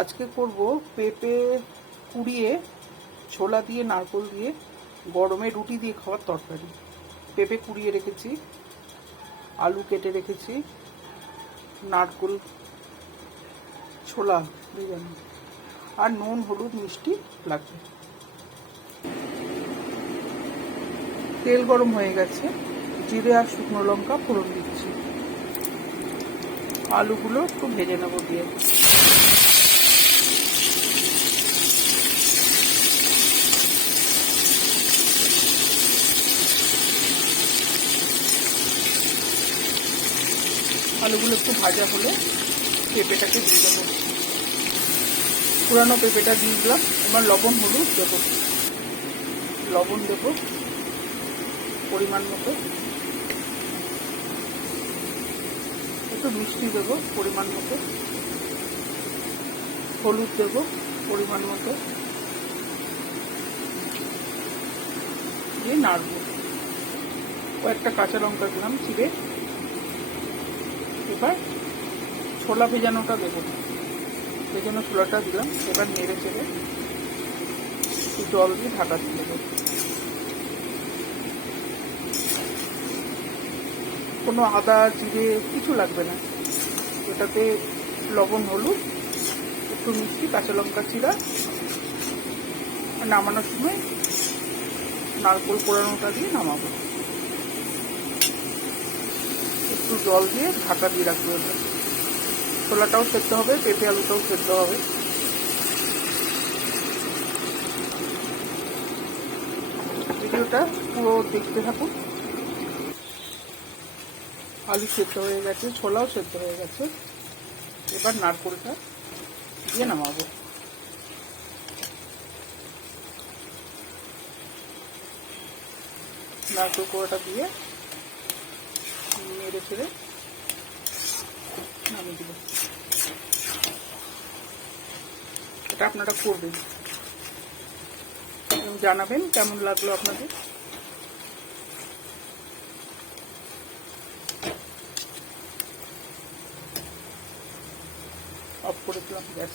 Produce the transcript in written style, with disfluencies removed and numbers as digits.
আজকে করব পেঁপে কুড়িয়ে ছোলা দিয়ে নারকেল দিয়ে গরমে রুটি দিয়ে খাওয়ার তরকারি। পেঁপে কুড়িয়ে রেখেছি, আলু কেটে রেখেছি, নারকেল ছোলা ভেজানো, আর নুন হলুদ মিষ্টি লাগবে। তেল গরম হয়ে গেছে, জিরে আর শুকনো লঙ্কা ফোড়ন দিচ্ছি। আলুগুলো একটু ভেজে নেব দিয়ে। আলুগুলো একটু ভাজা হলে পেঁপেটাকে দিয়ে দেবো। পুরানো পেঁপেটা দিয়ে দিলাম। এবার লবণ হলুদ দেবো, লবণ দেবো পরিমাণ মতো, একটু মিষ্টি দেবো পরিমাণ মতো, হলুদ দেবো পরিমাণ মতো, দিয়ে নাড়ব। কয়েকটা কাঁচা লঙ্কা দিলাম চিড়ে। এবার ছোলা ভেজানোটা দেবো, ভেজানো ছোলাটা দিলাম। এবার নেড়ে চেড়ে একটু জল দিয়ে ঢাকা দিয়ে দেবো। কোনো আদা জিরে কিছু লাগবে না, এটাতে লবণ হলুদ একটু মিষ্টি কাঁচা লঙ্কা চিরা, নামানোর সময় নারকেল পোড়ানোটা দিয়ে নামাবো। একটু জল দিয়ে ঢাকা দিয়ে রাখবো। ওটা ছোলাটাও সেদ্ধ হবে, পেঁপে আলুটাও সেদ্ধ হবে। ভিডিওটা পুরো দেখতে থাকুন। আলু সেদ্ধ হয়ে গেছে, ছোলাও সেদ্ধ হয়ে গেছে। এবার নারকেলটা দিয়ে নামাবো। নারকেল কোড়াটা দিয়ে নেড়ে ছেড়ে নামিয়ে দেবো। এটা আপনারা করবেন, জানাবেন কেমন লাগলো আপনাদের। অফ করে দিলাম গ্যাস।